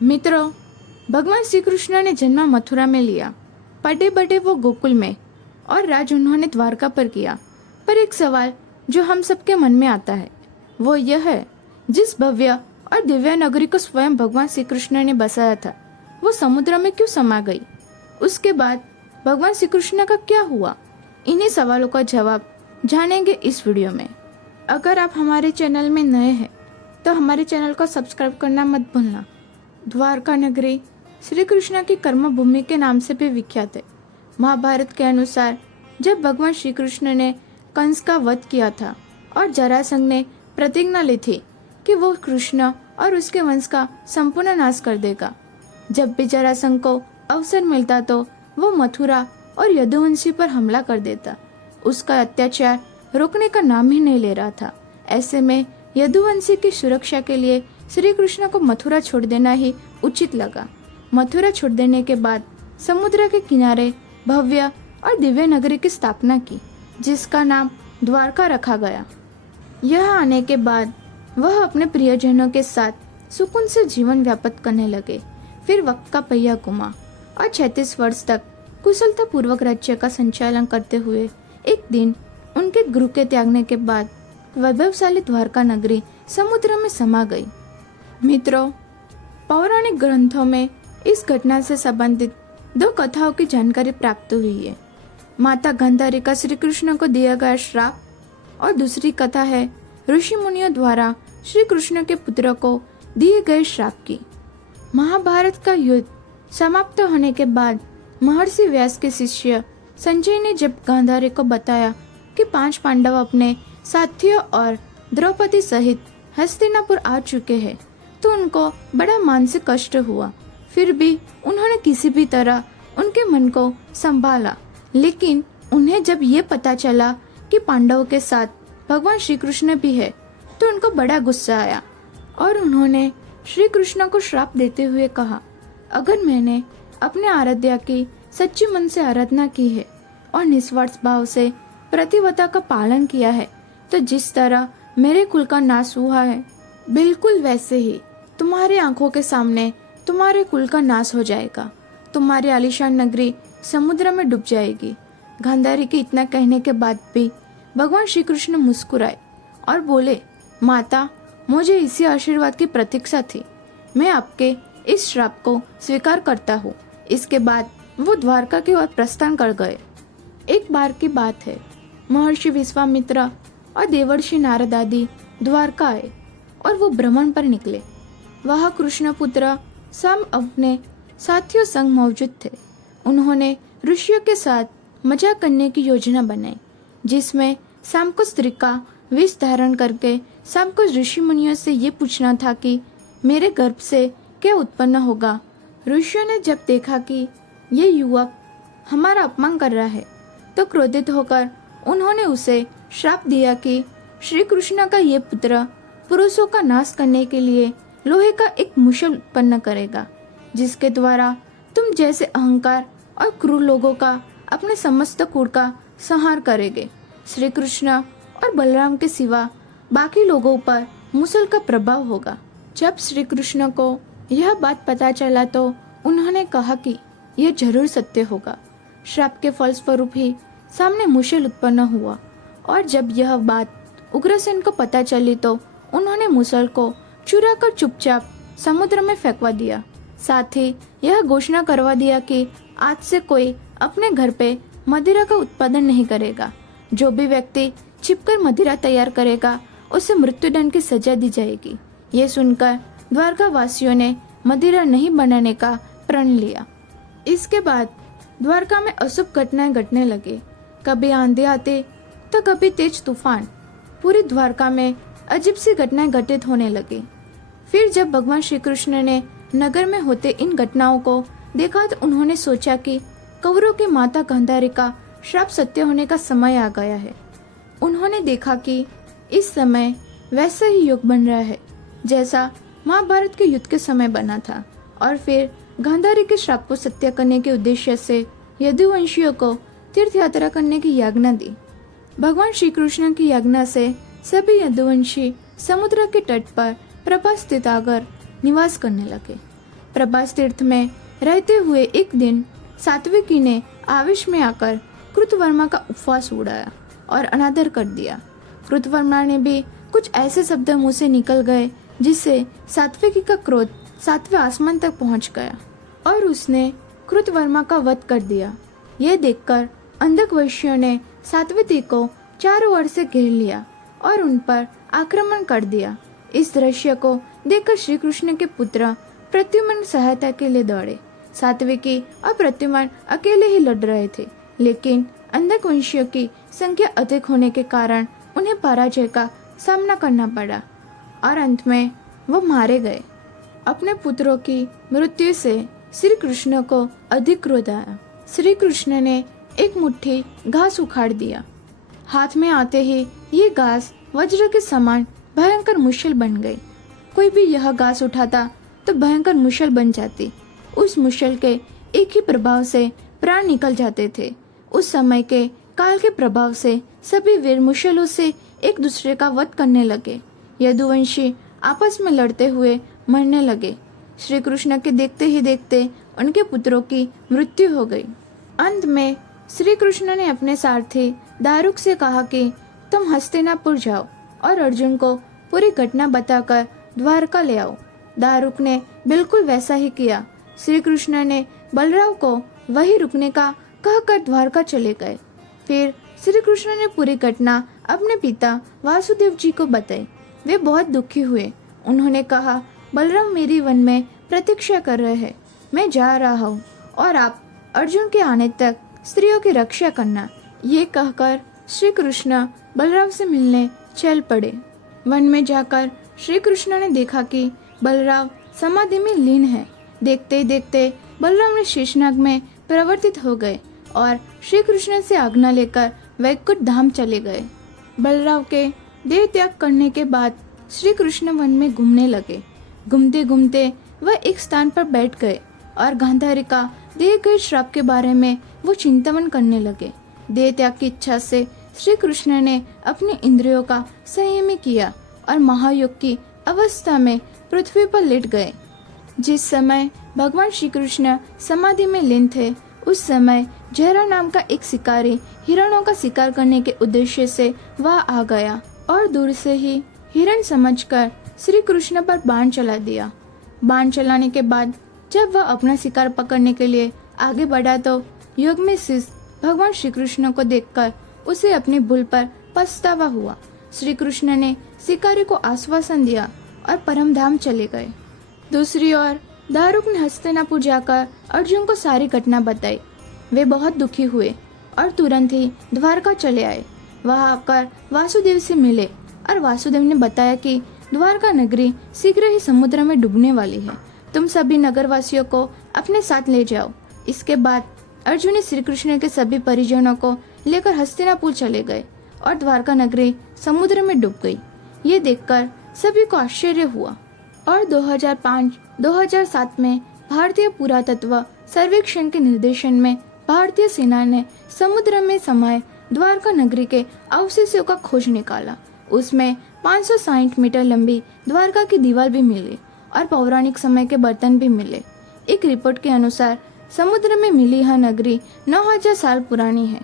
मित्रों, भगवान श्री कृष्ण ने जन्म मथुरा में लिया, पटे बटे वो गोकुल में, और राज उन्होंने द्वारका पर किया। पर एक सवाल जो हम सबके मन में आता है वो यह है, जिस भव्य और दिव्य नगरी को स्वयं भगवान श्री कृष्ण ने बसाया था, वो समुद्र में क्यों समा गई? उसके बाद भगवान श्री कृष्ण का क्या हुआ? इन्हीं सवालों का जवाब जानेंगे इस वीडियो में। अगर आप हमारे चैनल में नए हैं तो हमारे चैनल को सब्सक्राइब करना मत भूलना। द्वारका नगरी श्री कृष्ण की कर्म भूमि के नाम से भी विख्यात है। महाभारत के अनुसार जब भगवान श्री कृष्ण ने कंस का वध किया था और जरासंध ने प्रतिज्ञा ली थी कि वो कृष्ण और उसके वंश का संपूर्ण नाश कर देगा। जब भी जरासंध को अवसर मिलता तो वो मथुरा और यदुवंशी पर हमला कर देता। उसका अत्याचार रोकने का नाम ही नहीं ले रहा था। ऐसे में यदुवंशी की सुरक्षा के लिए श्री कृष्ण को मथुरा छोड़ देना ही उचित लगा। मथुरा छोड़ देने के बाद समुद्र के किनारे भव्य और दिव्य नगरी की स्थापना की, जिसका नाम द्वारका रखा गया। यह आने के बाद वह अपने प्रियजनों के साथ सुकून से जीवन व्यापत करने लगे। फिर वक्त का पहिया घुमा और 36 वर्ष तक कुशलता पूर्वक राज्य का संचालन करते हुए एक दिन उनके गुरु के त्यागने के बाद वैभवशाली द्वारका नगरी समुद्र में समा गई। मित्रों, पौराणिक ग्रंथों में इस घटना से संबंधित 2 कथाओं की जानकारी प्राप्त हुई है। माता गांधारी का श्री कृष्ण को दिया गया श्राप, और दूसरी कथा है ऋषि मुनियों द्वारा श्री कृष्ण के पुत्र को दिए गए श्राप की। महाभारत का युद्ध समाप्त होने के बाद महर्षि व्यास के शिष्य संजय ने जब गांधारी को बताया कि 5 पांडव अपने साथियों और द्रौपदी सहित हस्तिनापुर आ चुके हैं, तो उनको बड़ा मानसिक कष्ट हुआ। फिर भी उन्होंने किसी भी तरह उनके मन को संभाला। लेकिन उन्हें जब ये पता चला कि पांडवों के साथ भगवान श्री कृष्ण भी है, तो उनको बड़ा गुस्सा आया और उन्होंने श्री कृष्ण को श्राप देते हुए कहा, अगर मैंने अपने आराध्या की सच्ची मन से आराधना की है और निस्वार्थ भाव से प्रतिव्रता का पालन किया है, तो जिस तरह मेरे कुल का नाश हुआ है, बिल्कुल वैसे ही तुम्हारे आंखों के सामने तुम्हारे कुल का नाश हो जाएगा। तुम्हारी आलीशान नगरी समुद्र में डूब जाएगी। गांधारी के इतना कहने के बाद भी भगवान श्री कृष्ण मुस्कुराए और बोले, माता, मुझे इसी आशीर्वाद की प्रतीक्षा थी। मैं आपके इस श्राप को स्वीकार करता हूँ। इसके बाद वो द्वारका की ओर प्रस्थान कर गए। एक बार की बात है, महर्षि विश्वामित्र और देवर्षि नारद आदि द्वारका आए और वो भ्रमण पर निकले। वह कृष्ण पुत्र शाम अपने साथियों संग मौजूद थे। उन्होंने ऋषियों के साथ मजाक करने की योजना बनाई, जिसमें शाम को स्त्री का वेश धारण करके शाम को ऋषि मुनियों से ये पूछना था कि मेरे गर्भ से क्या उत्पन्न होगा। ऋषियों ने जब देखा कि ये युवक हमारा अपमान कर रहा है, तो क्रोधित होकर उन्होंने उसे श्राप दिया कि श्री कृष्ण का ये पुत्र पुरुषों का नाश करने के लिए लोहे का एक मुसल उत्पन्न करेगा, जिसके द्वारा तुम जैसे अहंकार और क्रूर लोगों का अपने समस्त कुल का संहार करेंगे। श्री कृष्ण और बलराम के सिवा बाकी लोगों पर मुसल का प्रभाव होगा। जब श्री कृष्ण को यह बात पता चला तो उन्होंने कहा कि यह जरूर सत्य होगा। श्राप के फलस्वरूप ही सामने मुसल उत्पन्न हुआ, और जब यह बात उग्रसेन को पता चली तो उन्होंने मुसल को चुरा कर चुपचाप समुद्र में फेंकवा दिया। साथ ही यह घोषणा करवा दिया कि आज से कोई अपने घर पे मदिरा का उत्पादन नहीं करेगा। जो भी व्यक्ति छिपकर मदिरा तैयार करेगा उसे मृत्युदंड की सजा दी जाएगी। ये सुनकर द्वारका वासियों ने मदिरा नहीं बनाने का प्रण लिया। इसके बाद द्वारका में अशुभ घटनाएं घटने लगे। कभी आंधी आती तो कभी तेज तूफान। पूरी द्वारका में अजीब सी घटनाएं घटित होने लगी। फिर जब भगवान श्री कृष्ण ने नगर में होते इन घटनाओं को देखा तो उन्होंने सोचा कि कौरवों की माता गांधारी का श्राप सत्य होने का समय आ गया है। उन्होंने देखा कि इस समय वैसा ही युग बन रहा है जैसा महाभारत के युद्ध के समय बना था, और फिर गांधारी के श्राप को सत्य करने के उद्देश्य से यदुवंशियों को तीर्थ यात्रा करने की याज्ञा दी। भगवान श्री कृष्ण की याज्ञा से सभी यदुवंशी समुद्र के तट पर प्रभा स्थित आकर निवास करने लगे। प्रभास तीर्थ में रहते हुए एक दिन सात्विकी ने आवेश में आकर कृतवर्मा का उपवास उड़ाया और अनादर कर दिया। कृतवर्मा ने भी कुछ ऐसे शब्द मुंह से निकल गए जिससे सात्विकी का क्रोध 7वें आसमान तक पहुंच गया और उसने कृतवर्मा का वध कर दिया। यह देखकर अंधक वैश्यों ने सात्विकी को चारों ओर से घेर लिया और उन पर आक्रमण कर दिया। इस दृश्य को देखकर श्री कृष्ण के पुत्र प्रद्युम्न सहायता के लिए दौड़े। सात्विकी और प्रद्युम्न अकेले ही लड़ रहे थे, लेकिन अंधक वंशियों की संख्या अधिक होने के कारण उन्हें पराजय का सामना करना पड़ा और अंत में वो मारे गए। अपने पुत्रों की मृत्यु से श्री कृष्ण को अधिक क्रोध आया। श्री कृष्ण ने एक मुट्ठी घास उखाड़ दिया। हाथ में आते ही ये घास वज्र के समान भयंकर मुश्किल बन गई। कोई भी यह घास उठाता तो भयंकर मुश्किल बन जाती। उस मुश्किल के एक ही प्रभाव से प्राण निकल जाते थे। उस समय के काल के प्रभाव से सभी वीर मुश्किलों से एक दूसरे का वध करने लगे। यदुवंशी आपस में लड़ते हुए मरने लगे। श्री कृष्ण के देखते ही देखते उनके पुत्रों की मृत्यु हो गई। अंत में श्री कृष्ण ने अपने सारथी दारुक से कहा कि तुम हस्तिनापुर जाओ और अर्जुन को पूरी घटना बताकर द्वारका ले आओ। दारुक ने बिल्कुल वैसा ही किया। श्री कृष्ण ने बलराम को वही रुकने का कहकर द्वारका चले गए। फिर श्री कृष्ण ने पूरी घटना अपने पिता वासुदेव जी को बताई। वे बहुत दुखी हुए। उन्होंने कहा, बलराम मेरी वन में प्रतीक्षा कर रहे हैं, मैं जा रहा हूँ और आप अर्जुन के आने तक स्त्रियों की रक्षा करना। ये कहकर श्री कृष्ण बलराम से मिलने चल पड़े। वन में जाकर श्री कृष्ण ने देखा कि बलराम समाधि में लीन है। देखते ही देखते बलराम ने शेषनाग में परिवर्तित हो गए और श्री कृष्ण से आज्ञा लेकर वैकुंठ धाम चले गए। बलराम के देह त्याग करने के बाद श्री कृष्ण वन में घूमने लगे। घूमते घूमते वह एक स्थान पर बैठ गए और गांधारी का दिए गए श्राप के बारे में वो चिंतन करने लगे। देह त्याग की इच्छा से श्री कृष्ण ने अपनी इंद्रियों का संयम किया और महायोग की अवस्था में पृथ्वी पर लेट गए। जिस समय भगवान श्री कृष्ण समाधि में लीन थे, उस समय जहरा नाम का एक शिकारी हिरणों का शिकार करने के उद्देश्य से वह आ गया और दूर से ही हिरण समझकर श्री कृष्ण पर बाण चला दिया। बाण चलाने के बाद जब वह अपना शिकार पकड़ने के लिए आगे बढ़ा तो योग में शिष्ट भगवान श्री कृष्ण को देखकर उसे अपनी भूल पर पछतावा हुआ। श्री कृष्ण ने शिकारी को आश्वासन दिया और परम धाम चले गए। दूसरी ओर दारुक ने हस्तिनापुर जाकर अर्जुन को सारी घटना बताई। वे बहुत दुखी हुए और तुरंत ही द्वारका चले आए। वहां आकर वासुदेव से मिले और वासुदेव ने बताया कि द्वारका नगरी शीघ्र ही समुद्र में डूबने वाली है। तुम सभी नगरवासियों को अपने साथ ले जाओ। इसके बाद अर्जुन ने श्री कृष्ण के सभी परिजनों को लेकर हस्तिनापुर चले गए और द्वारका नगरी समुद्र में डूब गई। ये देखकर सभी को आश्चर्य हुआ और 2005-2007 में भारतीय पुरातत्व सर्वेक्षण के निर्देशन में भारतीय सेना ने समुद्र में समाये द्वारका नगरी के अवशेषों का खोज निकाला। उसमें 560 मीटर लंबी द्वारका की दीवार भी मिली और पौराणिक समय के बर्तन भी मिले। एक रिपोर्ट के अनुसार समुद्र में मिली यह नगरी 9000 साल पुरानी है।